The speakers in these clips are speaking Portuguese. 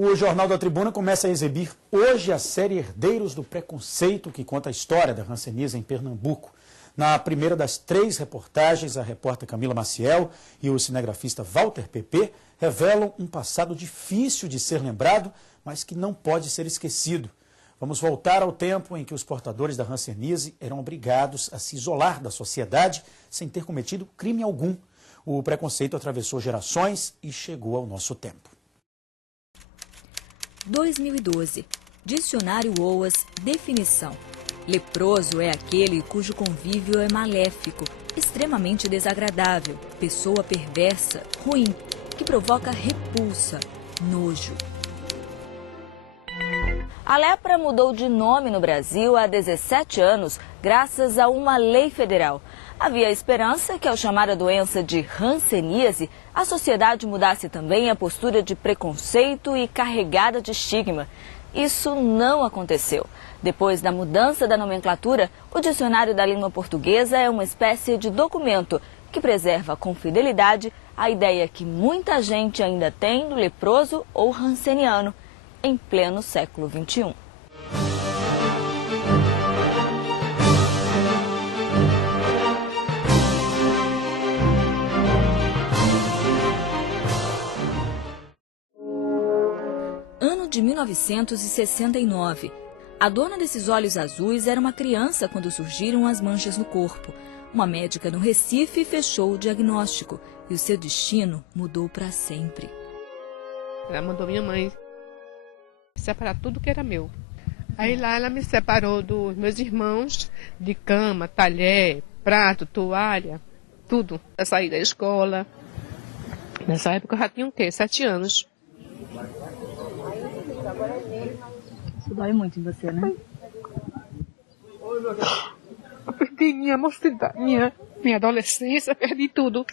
O Jornal da Tribuna começa a exibir hoje a série Herdeiros do Preconceito, que conta a história da hanseníase em Pernambuco. Na primeira das 3 reportagens, a repórter Camila Maciel e o cinegrafista Walter Pepe revelam um passado difícil de ser lembrado, mas que não pode ser esquecido. Vamos voltar ao tempo em que os portadores da hanseníase eram obrigados a se isolar da sociedade sem ter cometido crime algum. O preconceito atravessou gerações e chegou ao nosso tempo. 2012. Dicionário OAS, definição. Leproso é aquele cujo convívio é maléfico, extremamente desagradável, pessoa perversa, ruim, que provoca repulsa, nojo. A lepra mudou de nome no Brasil há 17 anos, graças a uma lei federal. Havia esperança que, ao chamar a doença de hanseníase, a sociedade mudasse também a postura de preconceito e carregada de estigma. Isso não aconteceu. Depois da mudança da nomenclatura, o Dicionário da Língua Portuguesa é uma espécie de documento que preserva com fidelidade a ideia que muita gente ainda tem do leproso ou hanseniano, em pleno século XXI. Ano de 1969. A dona desses olhos azuis era uma criança quando surgiram as manchas no corpo. Uma médica no Recife fechou o diagnóstico e o seu destino mudou para sempre. Ela mandou minha mãe separar tudo que era meu. Aí lá ela me separou dos meus irmãos, de cama, talher, prato, toalha, tudo. Eu saí da escola. Nessa época eu já tinha o quê? 7 anos. Isso dói muito em você, né? Eu perdi minha mocidade, minha adolescência, perdi tudo.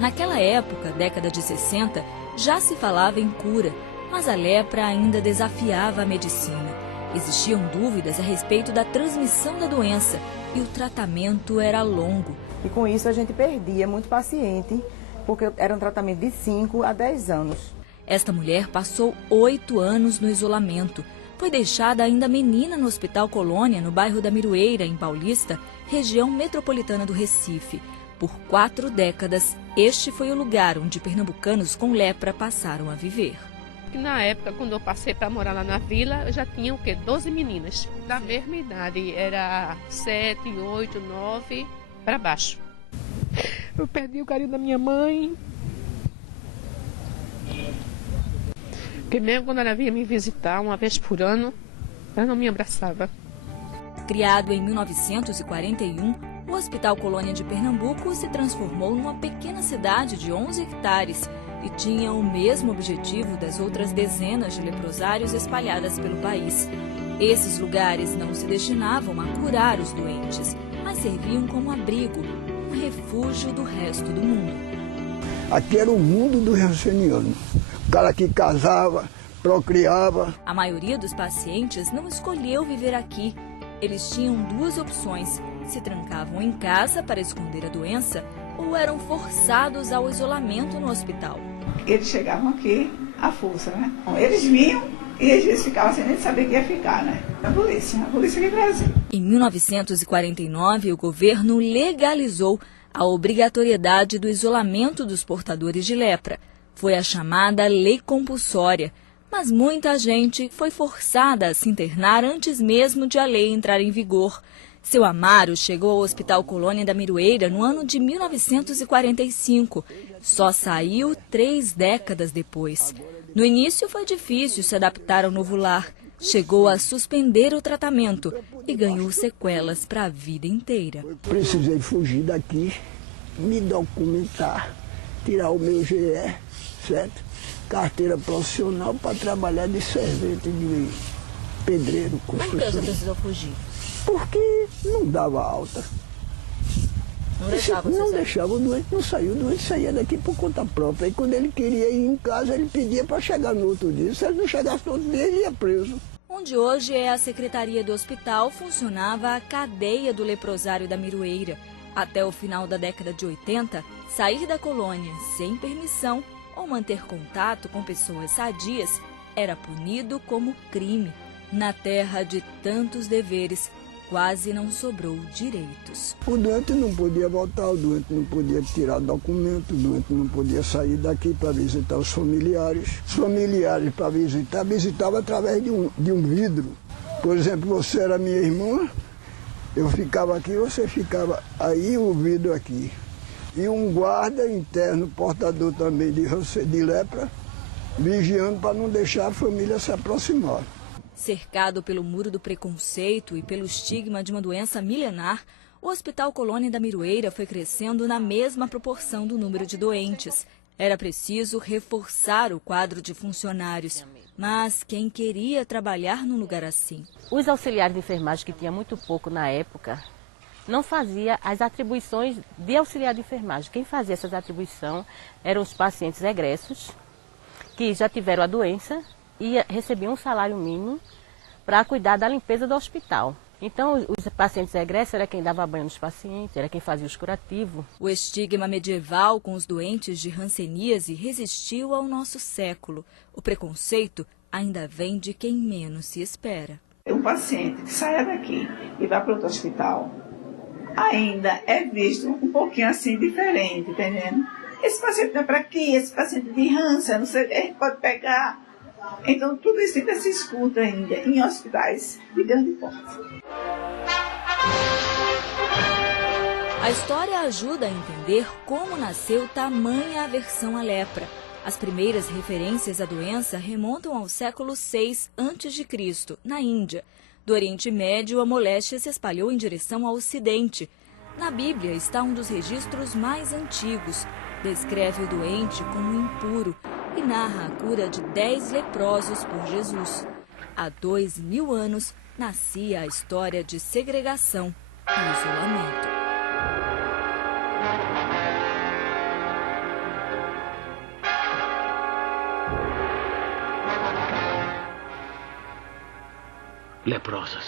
Naquela época, década de 60, já se falava em cura, mas a lepra ainda desafiava a medicina. Existiam dúvidas a respeito da transmissão da doença e o tratamento era longo. E com isso a gente perdia muito paciente, porque era um tratamento de 5 a 10 anos. Esta mulher passou 8 anos no isolamento. Foi deixada ainda menina no Hospital Colônia, no bairro da Miroeira, em Paulista, região metropolitana do Recife. Por 4 décadas, este foi o lugar onde pernambucanos com lepra passaram a viver. Na época, quando eu passei para morar lá na vila, eu já tinha o quê? 12 meninas. Da mesma idade, era 7, 8, 9, para baixo. Eu perdi o carinho da minha mãe. Porque mesmo quando ela vinha me visitar uma vez por ano, ela não me abraçava. Criado em 1941, o Hospital Colônia de Pernambuco se transformou numa pequena cidade de 11 hectares e tinha o mesmo objetivo das outras dezenas de leprosários espalhadas pelo país. Esses lugares não se destinavam a curar os doentes, mas serviam como abrigo, um refúgio do resto do mundo. Aqui era o mundo do hanseniano. O cara que casava, procriava. A maioria dos pacientes não escolheu viver aqui. Eles tinham 2 opções: se trancavam em casa para esconder a doença ou eram forçados ao isolamento no hospital. Eles chegavam aqui à força, né? Eles vinham e às vezes ficavam sem nem saber que ia ficar, né? A polícia aqui no Brasil. Em 1949, o governo legalizou a obrigatoriedade do isolamento dos portadores de lepra. Foi a chamada Lei Compulsória, mas muita gente foi forçada a se internar antes mesmo de a lei entrar em vigor. Seu Amaro chegou ao Hospital Colônia da Miroeira no ano de 1945. Só saiu 3 décadas depois. No início foi difícil se adaptar ao novo lar. Chegou a suspender o tratamento e ganhou sequelas para a vida inteira. Precisei fugir daqui, me documentar, tirar o meu GE, certo? Carteira profissional para trabalhar de servente, de pedreiro, construção. Por que você precisou fugir? Porque não dava alta. Não deixava o doente, não saiu, o doente saía daqui por conta própria. E quando ele queria ir em casa, ele pedia para chegar no outro dia. Se ele não chegasse no outro dia, ele ia preso. Onde hoje é a secretaria do hospital, funcionava a cadeia do leprosário da Miroeira. Até o final da década de 80, sair da colônia sem permissão ou manter contato com pessoas sadias era punido como crime. Na terra de tantos deveres, quase não sobrou direitos. O doente não podia voltar, o doente não podia tirar documento, o doente não podia sair daqui para visitar os familiares. Os familiares para visitar, visitavam através de um vidro. Por exemplo, você era minha irmã, eu ficava aqui, você ficava aí, o vidro aqui. E um guarda interno, portador também de lepra, vigiando para não deixar a família se aproximar. Cercado pelo muro do preconceito e pelo estigma de uma doença milenar, o Hospital Colônia da Miroeira foi crescendo na mesma proporção do número de doentes. Era preciso reforçar o quadro de funcionários. Mas quem queria trabalhar num lugar assim? Os auxiliares de enfermagem, que tinha muito pouco na época, não fazia as atribuições de auxiliar de enfermagem. Quem fazia essas atribuições eram os pacientes egressos, que já tiveram a doença e recebiam um salário mínimo para cuidar da limpeza do hospital. Então, os pacientes egressos era quem dava banho nos pacientes, era quem fazia os curativos. O estigma medieval com os doentes de hanseníase resistiu ao nosso século. O preconceito ainda vem de quem menos se espera. Um paciente que saia daqui e vá para outro hospital ainda é visto um pouquinho assim diferente, entendendo? Esse paciente não é para quê? Esse paciente de Hansa, não sei, a gente pode pegar. Então, tudo isso ainda se escuta ainda em hospitais de grande porte. A história ajuda a entender como nasceu tamanha aversão à lepra. As primeiras referências à doença remontam ao século VI a.C., na Índia. Do Oriente Médio, a moléstia se espalhou em direção ao Ocidente. Na Bíblia está um dos registros mais antigos. Descreve o doente como impuro e narra a cura de 10 leprosos por Jesus. Há 2000 anos, nascia a história de segregação e isolamento. Leprosas.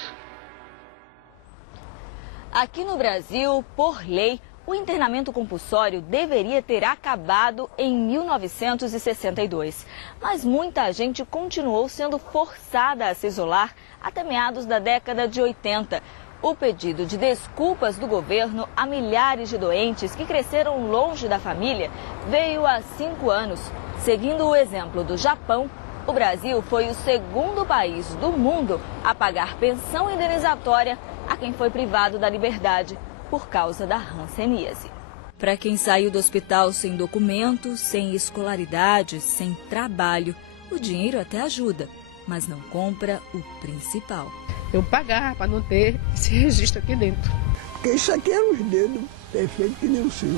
Aqui no Brasil, por lei, o internamento compulsório deveria ter acabado em 1962. Mas muita gente continuou sendo forçada a se isolar até meados da década de 80. O pedido de desculpas do governo a milhares de doentes que cresceram longe da família veio há 5 anos. Seguindo o exemplo do Japão, o Brasil foi o segundo país do mundo a pagar pensão indenizatória a quem foi privado da liberdade por causa da hanseníase. Para quem saiu do hospital sem documento, sem escolaridade, sem trabalho, o dinheiro até ajuda, mas não compra o principal. Eu pagar para não ter esse registro aqui dentro. Porque isso aqui é os dedos perfeitos que nem o seu.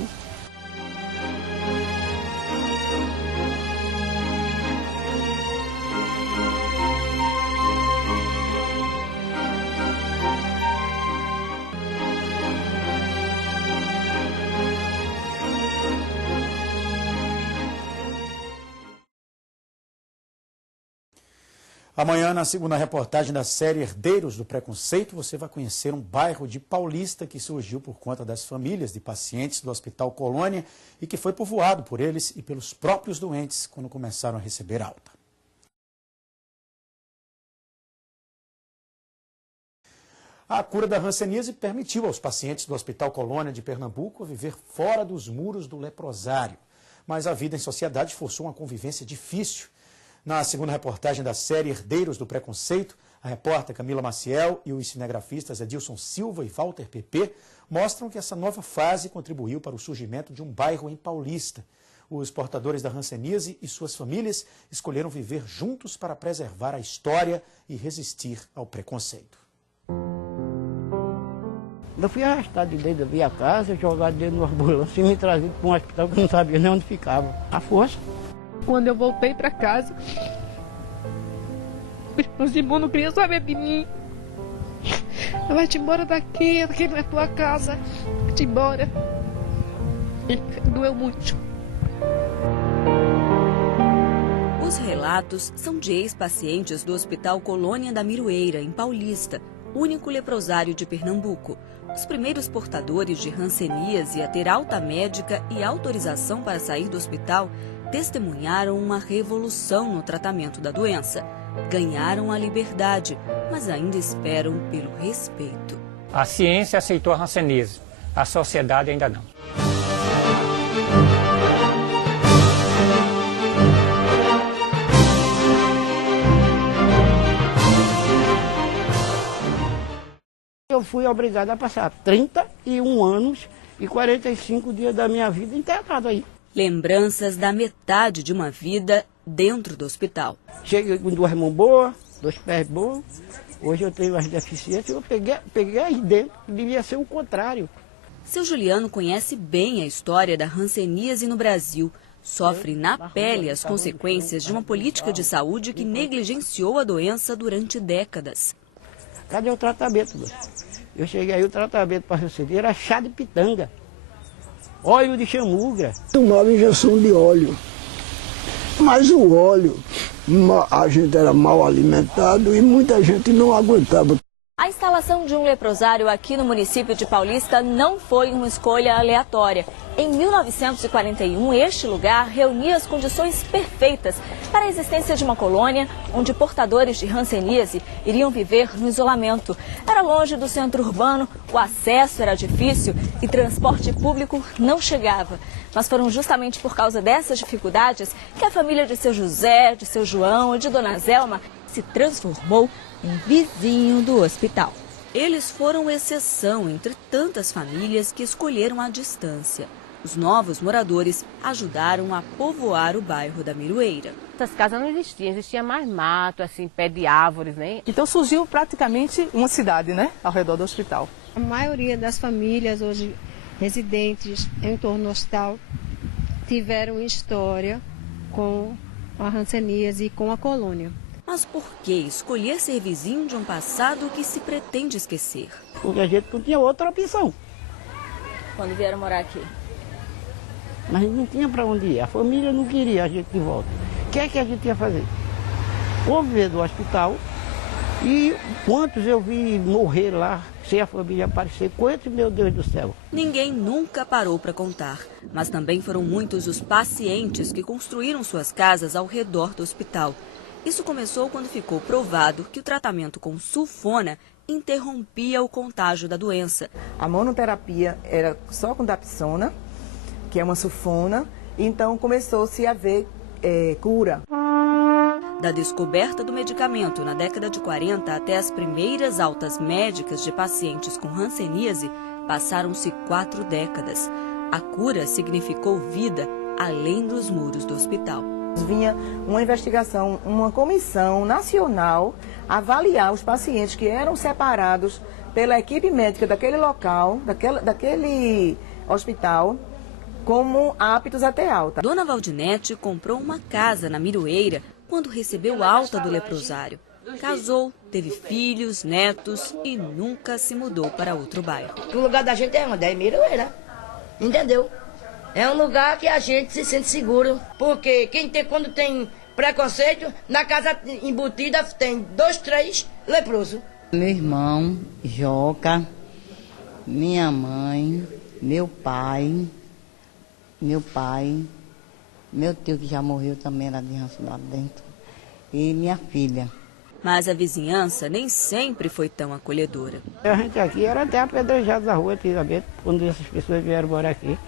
Amanhã, na segunda reportagem da série Herdeiros do Preconceito, você vai conhecer um bairro de Paulista que surgiu por conta das famílias de pacientes do Hospital Colônia e que foi povoado por eles e pelos próprios doentes quando começaram a receber alta. A cura da hanseníase permitiu aos pacientes do Hospital Colônia de Pernambuco viver fora dos muros do leprosário. Mas a vida em sociedade forçou uma convivência difícil. Na segunda reportagem da série Herdeiros do Preconceito, a repórter Camila Maciel e os cinegrafistas Edilson Silva e Walter PP mostram que essa nova fase contribuiu para o surgimento de um bairro em Paulista. Os portadores da hanseníase e suas famílias escolheram viver juntos para preservar a história e resistir ao preconceito. Eu fui arrastado de dentro da minha casa, jogado dentro de uma ambulância e me trazido para um hospital que eu não sabia nem onde ficava. A força. Quando eu voltei para casa, os irmãos não queriam saber de mim. Vai-te embora daqui, aqui não é tua casa. Vai-te embora. Doeu muito. Os relatos são de ex-pacientes do Hospital Colônia da Miroeira, em Paulista, único leprosário de Pernambuco. Os primeiros portadores de hanseníase a ter alta médica e autorização para sair do hospital testemunharam uma revolução no tratamento da doença. Ganharam a liberdade, mas ainda esperam pelo respeito. A ciência aceitou a hanseníase, a sociedade ainda não. Eu fui obrigado a passar 31 anos e 45 dias da minha vida internado aí. Lembranças da metade de uma vida dentro do hospital. Cheguei com 2 mãos boas, 2 pés bons. Hoje eu tenho as deficiências, eu peguei aí dentro, devia ser o contrário. Seu Juliano conhece bem a história da hanseníase no Brasil. Sofre na pele as consequências de uma política de saúde que negligenciou a doença durante décadas. Cadê o tratamento? Eu cheguei aí, o tratamento para receber era chá de pitanga, óleo de chamugra. Tomava injeção de óleo, mas o óleo, a gente era mal alimentado e muita gente não aguentava. A instalação de um leprosário aqui no município de Paulista não foi uma escolha aleatória. Em 1941, este lugar reunia as condições perfeitas para a existência de uma colônia onde portadores de hanseníase iriam viver no isolamento. Era longe do centro urbano, o acesso era difícil e transporte público não chegava. Mas foram justamente por causa dessas dificuldades que a família de seu José, de seu João e de Dona Zelma se transformou em vizinho do hospital. Eles foram exceção entre tantas famílias que escolheram a distância. Os novos moradores ajudaram a povoar o bairro da Miroeira. Essas casas não existiam, existia mais mato, assim, pé de árvores, né? Então surgiu praticamente uma cidade, né, ao redor do hospital. A maioria das famílias hoje residentes em torno do hospital tiveram história com a hanseníase e com a colônia. Mas por que escolher ser vizinho de um passado que se pretende esquecer? Porque a gente não tinha outra opção. Quando vieram morar aqui? Mas não tinha para onde ir. A família não queria a gente de volta. O que é que a gente ia fazer? Ou viver do hospital, e quantos eu vi morrer lá, sem a família aparecer, quantos, meu Deus do céu. Ninguém nunca parou para contar, mas também foram muitos os pacientes que construíram suas casas ao redor do hospital. Isso começou quando ficou provado que o tratamento com sulfona interrompia o contágio da doença. A monoterapia era só com dapsona, que é uma sulfona, então começou-se a ver cura. Da descoberta do medicamento na década de 40 até as primeiras altas médicas de pacientes com hanseníase, passaram-se 4 décadas. A cura significou vida além dos muros do hospital. Vinha uma investigação, uma comissão nacional avaliar os pacientes que eram separados pela equipe médica daquele local, daquele hospital, como aptos a ter alta. Dona Valdinete comprou uma casa na Miroeira quando recebeu alta do leprosário. Casou, teve filhos, netos e nunca se mudou para outro bairro. O lugar da gente é onde? É Miroeira, entendeu? É um lugar que a gente se sente seguro, porque quando tem preconceito, na casa embutida tem 2, 3 leprosos. Meu irmão, Joca, minha mãe, meu pai, meu tio que já morreu também lá dentro, e minha filha. Mas a vizinhança nem sempre foi tão acolhedora. A gente aqui era até apedrejado na rua antigamente, quando essas pessoas vieram morar aqui.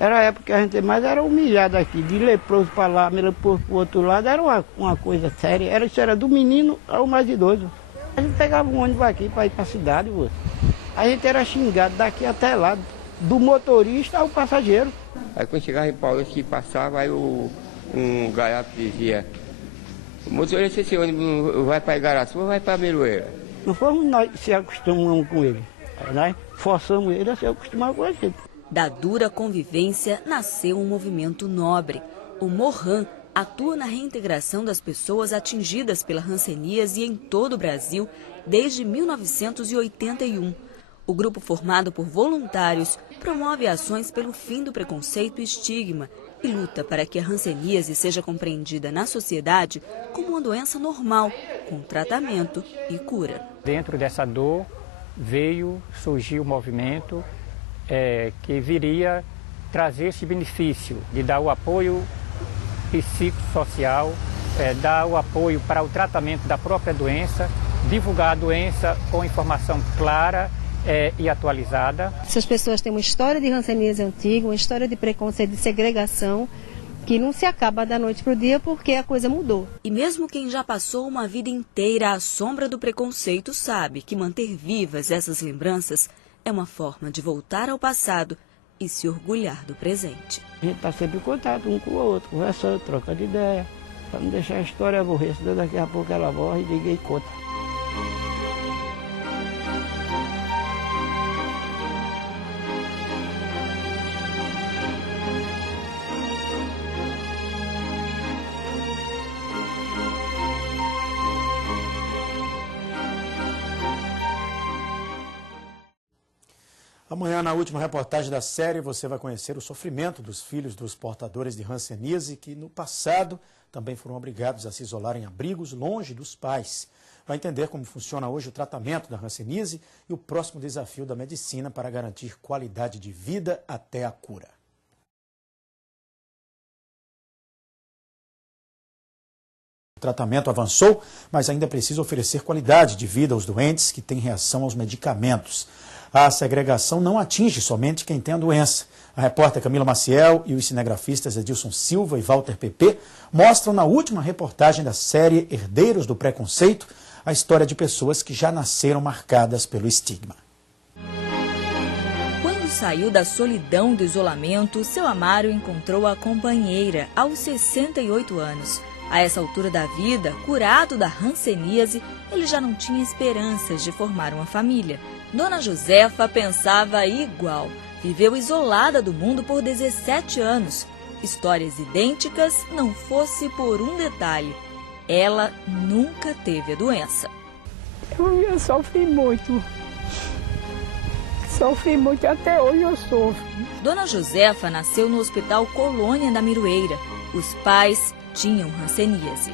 Era a época que a gente mais era humilhado aqui, de leproso para lá, leproso para o outro lado, era uma coisa séria. Isso era do menino ao mais idoso. A gente pegava um ônibus aqui para ir para a cidade, a gente era xingado daqui até lá, do motorista ao passageiro. Aí quando chegava em Paulista que passava, aí um gaiato dizia: o motorista, esse ônibus vai para Igaraçu ou vai para Miroeira? Não fomos nós que se acostumamos com ele, nós forçamos ele a se acostumar com a gente. Da dura convivência nasceu um movimento nobre. O Morran atua na reintegração das pessoas atingidas pela hanseníase em todo o Brasil desde 1981. O grupo, formado por voluntários, promove ações pelo fim do preconceito e estigma e luta para que a hanseníase seja compreendida na sociedade como uma doença normal, com tratamento e cura. Dentro dessa dor surgiu o movimento que viria trazer esse benefício de dar o apoio psicossocial, dar o apoio para o tratamento da própria doença, divulgar a doença com informação clara e atualizada. Essas pessoas têm uma história de hanseníase antiga, uma história de preconceito, de segregação, que não se acaba da noite para o dia porque a coisa mudou. E mesmo quem já passou uma vida inteira à sombra do preconceito sabe que manter vivas essas lembranças é uma forma de voltar ao passado e se orgulhar do presente. A gente está sempre em contato um com o outro, conversando, trocando ideia, para não deixar a história morrer, senão daqui a pouco ela morre e ninguém conta. Amanhã, na última reportagem da série, você vai conhecer o sofrimento dos filhos dos portadores de hanseníase que, no passado, também foram obrigados a se isolar em abrigos longe dos pais. Vai entender como funciona hoje o tratamento da hanseníase e o próximo desafio da medicina para garantir qualidade de vida até a cura. O tratamento avançou, mas ainda precisa oferecer qualidade de vida aos doentes que têm reação aos medicamentos. A segregação não atinge somente quem tem a doença. A repórter Camila Maciel e os cinegrafistas Edilson Silva e Walter Pepe mostram na última reportagem da série Herdeiros do Preconceito a história de pessoas que já nasceram marcadas pelo estigma. Quando saiu da solidão do isolamento, seu Amário encontrou a companheira aos 68 anos. A essa altura da vida, curado da hanseníase, ele já não tinha esperanças de formar uma família. Dona Josefa pensava igual. Viveu isolada do mundo por 17 anos. Histórias idênticas, não fosse por um detalhe. Ela nunca teve a doença. Eu sofri muito. Sofri muito, até hoje eu sofro. Dona Josefa nasceu no Hospital Colônia da Miroeira. Os pais tinham hanseníase.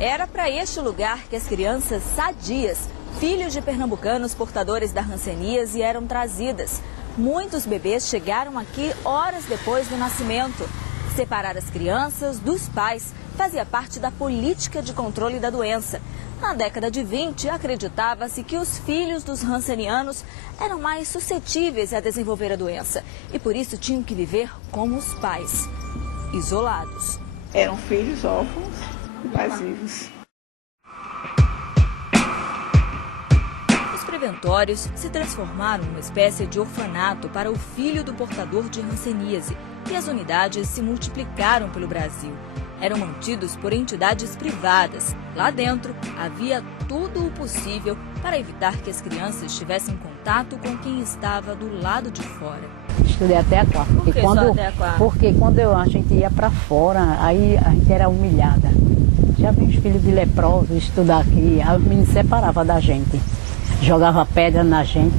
Era para este lugar que as crianças sadias, filhos de pernambucanos portadores da hanseníase, eram trazidas. Muitos bebês chegaram aqui horas depois do nascimento. Separar as crianças dos pais fazia parte da política de controle da doença. Na década de 20, acreditava-se que os filhos dos hansenianos eram mais suscetíveis a desenvolver a doença e por isso tinham que viver como os pais, isolados. Eram filhos órfãos e pais vivos. Os preventórios se transformaram numa espécie de orfanato para o filho do portador de hanseníase e as unidades se multiplicaram pelo Brasil. Eram mantidos por entidades privadas. Lá dentro havia tudo o possível para evitar que as crianças tivessem contato com quem estava do lado de fora. Estudei até a quarta. Por que só até a quarta? Porque quando a gente ia para fora, aí a gente era humilhada. Já vi os filhos de leprosos estudar aqui, aí os meninos separavam da gente. Jogava pedra na gente,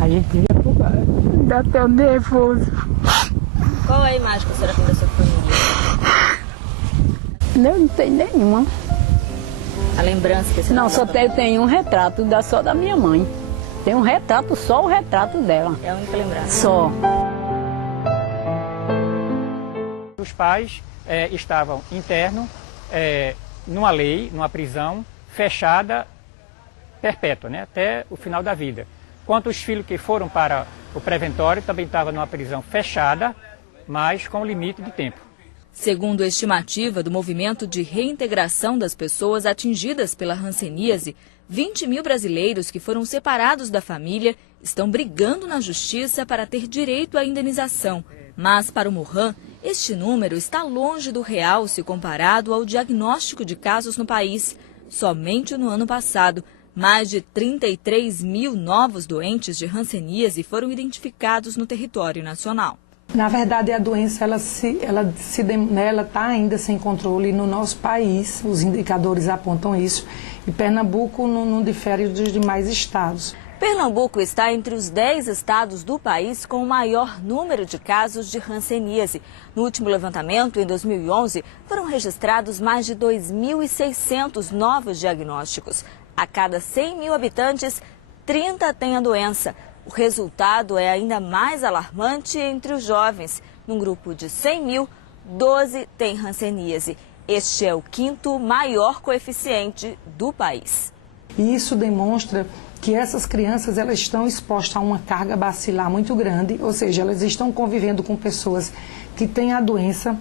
a gente via por lá. Dá até nervoso. Qual é a imagem que a senhora tem da sua família? Não tem nenhuma. A lembrança que você não, só tenho um retrato só da minha mãe. Tem um retrato, só o retrato dela. É a única lembrança? Só. Os pais estavam internos, numa lei, numa prisão fechada, perpétua, né, até o final da vida. Quanto os filhos que foram para o preventório também estavam numa prisão fechada, mas com limite de tempo. Segundo a estimativa do Movimento de Reintegração das Pessoas Atingidas pela Hanseníase, 20 mil brasileiros que foram separados da família estão brigando na justiça para ter direito à indenização. Mas, para o Mohan, este número está longe do real se comparado ao diagnóstico de casos no país. Somente no ano passado, mais de 33 mil novos doentes de hanseníase foram identificados no território nacional. Na verdade, a doença ela está ainda sem controle no nosso país, os indicadores apontam isso, e Pernambuco não difere dos demais estados. Pernambuco está entre os 10 estados do país com o maior número de casos de hanseníase. No último levantamento, em 2011, foram registrados mais de 2.600 novos diagnósticos. A cada 100 mil habitantes, 30 têm a doença. O resultado é ainda mais alarmante entre os jovens. Num grupo de 100 mil, 12 têm hanseníase. Este é o 5º maior coeficiente do país. E isso demonstra que essas crianças elas estão expostas a uma carga bacilar muito grande, ou seja, elas estão convivendo com pessoas que têm a doença,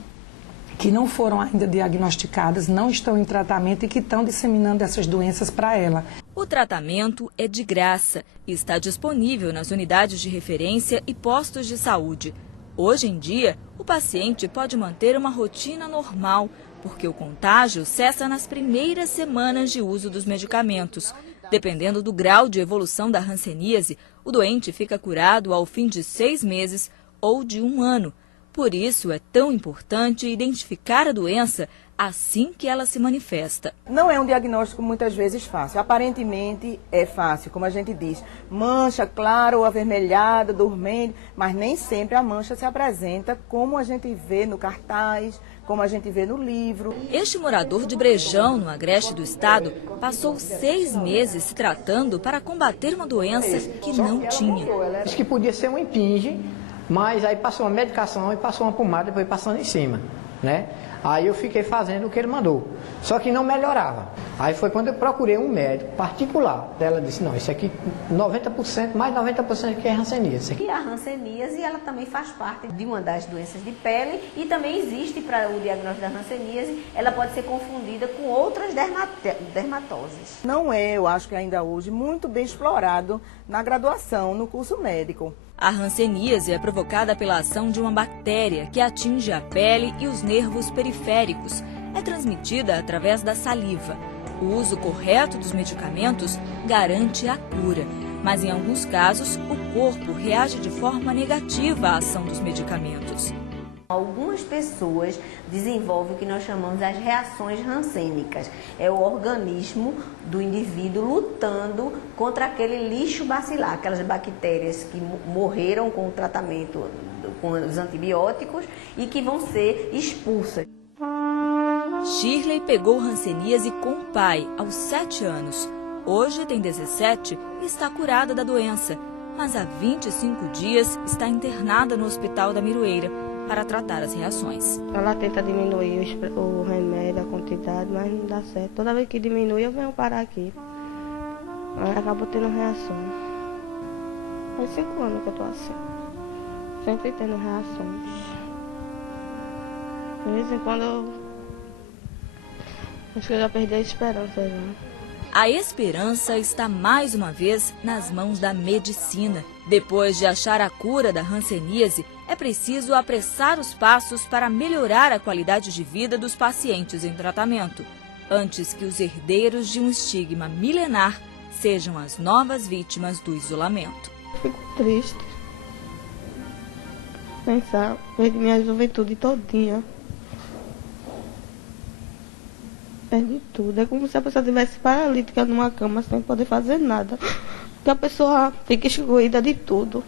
que não foram ainda diagnosticadas, não estão em tratamento e que estão disseminando essas doenças para ela. O tratamento é de graça e está disponível nas unidades de referência e postos de saúde. Hoje em dia, o paciente pode manter uma rotina normal, porque o contágio cessa nas primeiras semanas de uso dos medicamentos. Dependendo do grau de evolução da hanseníase, o doente fica curado ao fim de 6 meses ou de 1 ano. Por isso, é tão importante identificar a doença assim que ela se manifesta. Não é um diagnóstico muitas vezes fácil. Aparentemente é fácil, como a gente diz. Mancha clara ou avermelhada, dormente, mas nem sempre a mancha se apresenta como a gente vê no cartaz, como a gente vê no livro. Este morador de Brejão, no agreste do estado, passou 6 meses se tratando para combater uma doença que não tinha. Disse que podia ser um impinge, mas aí passou uma medicação e passou uma pomada, depois passando em cima, né? Aí eu fiquei fazendo o que ele mandou, só que não melhorava. Aí foi quando eu procurei um médico particular. Ela disse, não, isso aqui 90%, mais 90% que é hanseníase. E a hanseníase, ela também faz parte de uma das doenças de pele e também existe para o diagnóstico da hanseníase, ela pode ser confundida com outras dermatoses. Não é, eu acho que ainda hoje, muito bem explorado na graduação, no curso médico. A hanseníase é provocada pela ação de uma bactéria que atinge a pele e os nervos periféricos. É transmitida através da saliva. O uso correto dos medicamentos garante a cura, mas em alguns casos o corpo reage de forma negativa à ação dos medicamentos. Algumas pessoas desenvolvem o que nós chamamos as reações hansênicas. É o organismo do indivíduo lutando contra aquele lixo bacilar, aquelas bactérias que morreram com o tratamento com os antibióticos e que vão ser expulsas. Shirley pegou hanseníase com o pai aos 7 anos. Hoje tem 17 e está curada da doença, mas há 25 dias está internada no Hospital da Miroeira para tratar as reações. Ela tenta diminuir o remédio, a quantidade, mas não dá certo. Toda vez que diminui, eu venho parar aqui. Aí acabo tendo reações. Faz 5 anos que eu tô assim. Sempre tendo reações. De vez em quando eu... acho que eu já perdi a esperança já. A esperança está mais uma vez nas mãos da medicina. Depois de achar a cura da hanseníase, é preciso apressar os passos para melhorar a qualidade de vida dos pacientes em tratamento, antes que os herdeiros de um estigma milenar sejam as novas vítimas do isolamento. Fico triste. Pensar, perdi minha juventude todinha. Perdi tudo. É como se a pessoa estivesse paralítica numa cama sem poder fazer nada. Que a pessoa fica excluída de tudo.